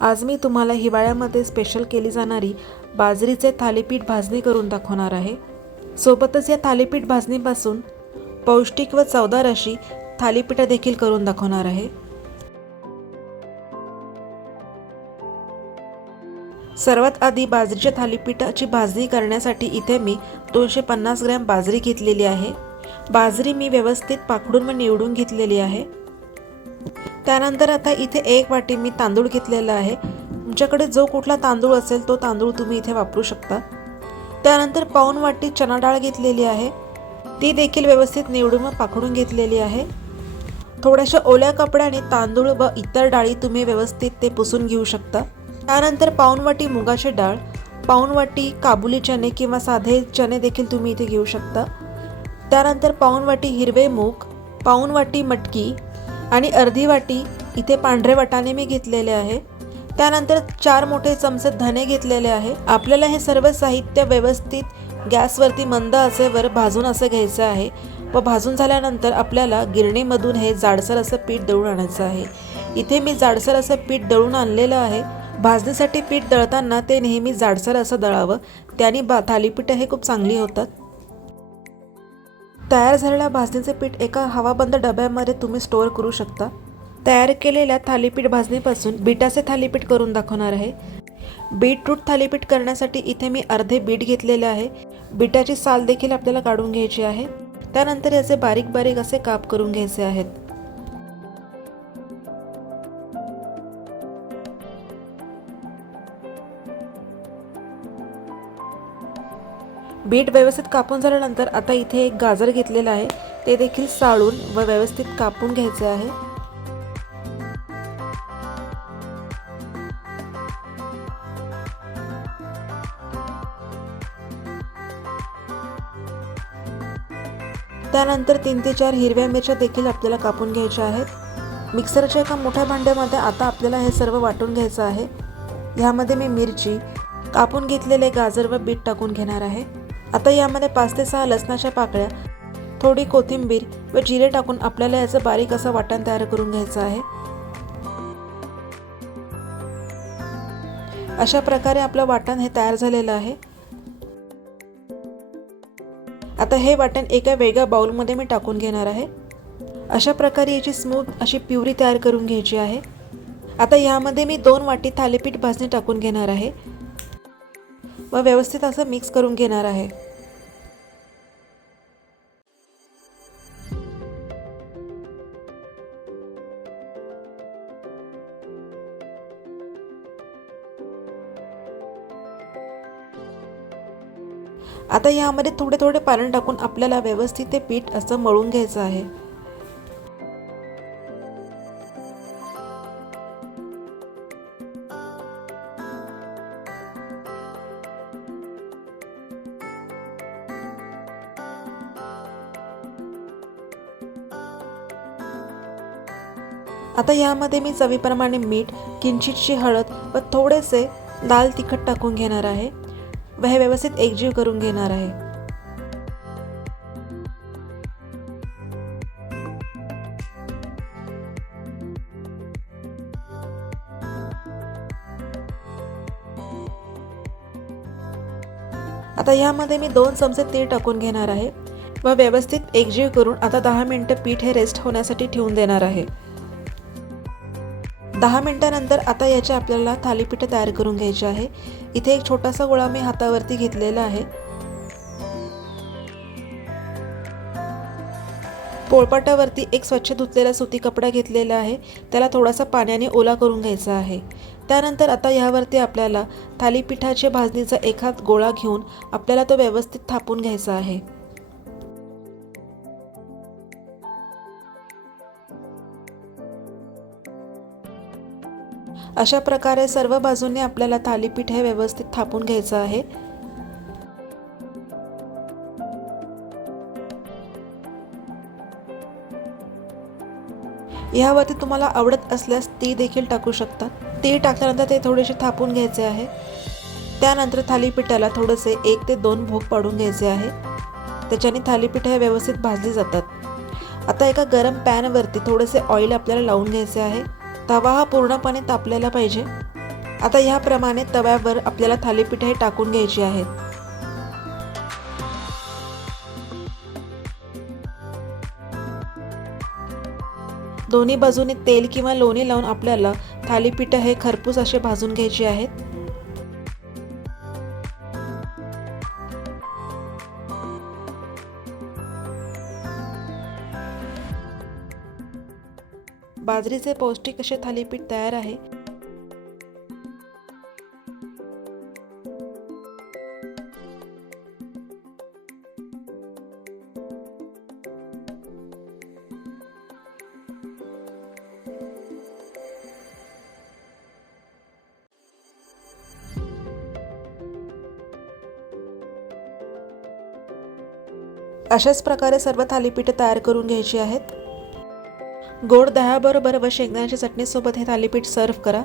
आज मी तुम्हाला हिवाळ्यामध्ये स्पेशल केली जाणारी बाजरीचे थालीपीठ भाजणी करून दाखवणार आहे। सोबतच या थालीपीठ भाजणीपासून पौष्टिक व चवदार अशी थालीपीठ देखील करून दाखवणार आहे। सर्वात आधी बाजरीच्या थालीपीठाची भाजणी करण्यासाठी इथे मी 250 ग्रॅम बाजरी घेतलेली आहे। बाजरी मी व्यवस्थित पाखडून व निवडून घेतलेली आहे। त्यानंतर आता इथे 1 वाटी मी तांदूळ घेतलेला आहे। तुमच्याकडे जो कुठला तांदूळ असेल तो तांदूळ तुम्ही इथे वापरू शकता। त्यानंतर पाऊण वाटी चणा डाळ घेतलेली आहे, ती देखील व्यवस्थित निवडून व पाखडून घेतलेली आहे। थोड्याशा ओल्या कपड्याने तांदूळ व इतर डाळी तुम्ही व्यवस्थित ते पुसून घेऊ शकता। त्यानंतर पाऊण वाटी मुगाची डाळ, पाऊण वाटी काबुली चणे किंवा साधे चणे देखील तुम्ही इथे घेऊ शकता। त्यानंतर पाऊण वाटी हिरवे मूग, पाऊण वाटी मटकी आणि अर्धी वाटी इथे पांढरे वाटाणे मी घेतलेले आहे। त्यानंतर 4 मोठे चमचे धने घेतलेले आहे। आपल्याला हे सर्व साहित्य व्यवस्थित गॅसवरती मंद आचेवर भाजून असे घ्यायचे आहे व भाजून झाल्यानंतर आपल्याला गिरणीमधून हे जाडसर असं पीठ दळून आणायचं आहे। इथे मी जाडसर असं पीठ दळून आणलेलं आहे। भाजणीसाठी पीठ दळताना ते नेहमी जाडसर असं दळावं, त्याने थालीपीठ हे खूप चांगली होतात। तयार झालेल्या भाजणीचे पीठ एका हवाबंद डब्यामध्ये तुम्ही स्टोअर करू शकता। तयार केलेल्या थालीपीठ भाजणीपासून बीटाचे थालीपीठ करून दाखवणार आहे। बीटरूट थालीपीठ करण्यासाठी इथे मी अर्धे बीट घेतलेले आहे। बीटाची साल देखील आपल्याला काढून घ्यायची आहे। त्यानंतर याचे बारीक बारीक असे काप करून घ्यायचे आहेत। बीट व्यवस्थित कापून झाल्यानंतर आता इथे एक गाजर घेतलेला आहे, ते देखील साळून व व्यवस्थित कापून घ्यायचे आहे। त्यानंतर 3 ते 4 हिरव्या मिरच्या देखील आपल्याला कापून घ्यायच्या आहेत। मिक्सरच्या एका मोठ्या भांड्यामध्ये आता आपल्याला हे सर्व वाटून घ्यायचं आहे। ह्यामध्ये मी मिरची, कापून घेतलेले गाजर व बीट टाकून घेणार आहे। आता यामध्ये 5 ते 6 लसणाच्या पाकळ्या, थोडी कोथिंबीर व जिरे टाकून आपल्याला याचं बारीक असं वाटण तयार करून घ्यायचं आहे। अशा प्रकारे आपलं वाटण हे तयार झालेलं आहे। आता हे वाटण एका वेगळ्या बाउलमध्ये मी टाकून घेणार आहे। अशा प्रकारे याची स्मूथ अशी प्युरी तयार करून घ्यायची आहे। आता यामध्ये मी 2 वाटी थालीपीठ भाजणी टाकून घेणार आहे व व्यवस्थित असं मिक्स करून घेणार आहे। आता यामध्ये थोडे थोडे पाणी टाकून आपल्याला व्यवस्थित ते पीठ असं मळून घ्यायचं आहे। आता यामध्ये मी चवीप्रमाणे मीठ, किंचितशी हळद व थोडेसे लाल तिखट टाकून घेणार आहे व हे व्यवस्थित एकजीव करून घेणार आहे। आता यामध्ये मी 2 चमचे तीळ टाकून घेणार आहे व व्यवस्थित एकजीव करून आता 10 मिनिटं पीठ हे रेस्ट होण्यासाठी ठेवून देणार आहे। 10 मिनिटांनंतर आता याचे आपल्याला थालीपीठ तयार करून घ्यायचे आहे। इथे एक छोटासा गोळा मी हातावरती घेतलेला आहे। पोळपाटावरती एक स्वच्छ धुतलेला सुती कपडा घेतलेला आहे, त्याला थोडासा पाण्याने ओला करून घ्यायचा आहे। त्यानंतर आता यावरती आपल्याला थालीपीठाच्या भाजणीचा एखाद गोळा घेऊन आपल्याला तो व्यवस्थित थापून घ्यायचा आहे। अशा प्रकारे सर्व बाजूने आपल्याला थालीपीठ हे व्यवस्थित थापून घ्यायचं आहे। यावरती तुम्हाला आवडत असल्यास तीळ देखील टाकू शकता। तीळ टाकल्यानंतर ते थोडेसे थापून घ्यायचे आहे। त्यानंतर थालीपीठाला थोडेसे 1 ते 2 भोग पाडून घ्यायचे आहे, त्याच्याने थालीपीठ हे व्यवस्थित भाजली जातात। आता एका गरम पॅनवरती थोडेसे ऑइल आपल्याला लावून घ्यायचे आहे। तवा हा पूर्णपणे तापलेला पाहिजे। आता ह्याप्रमाणे तव्यावर आपल्याला थालीपीठ हे टाकून घ्यायची आहेत. दोन्ही बाजूने तेल किंवा लोणी लावून आपल्याला थालीपीठ हे खरपूस असे भाजून घ्यायचे आहेत. बाजरीचे पौष्टिक असे थालीपीठ तयार आहे. अशाच प्रकारे सर्व थालीपीठ तयार करून घ्यायची आहेत. गोड दह्याबरोबर व शेंगदाण्याच्या चटणीसोबत हे थालीपीठ सर्व्ह करा.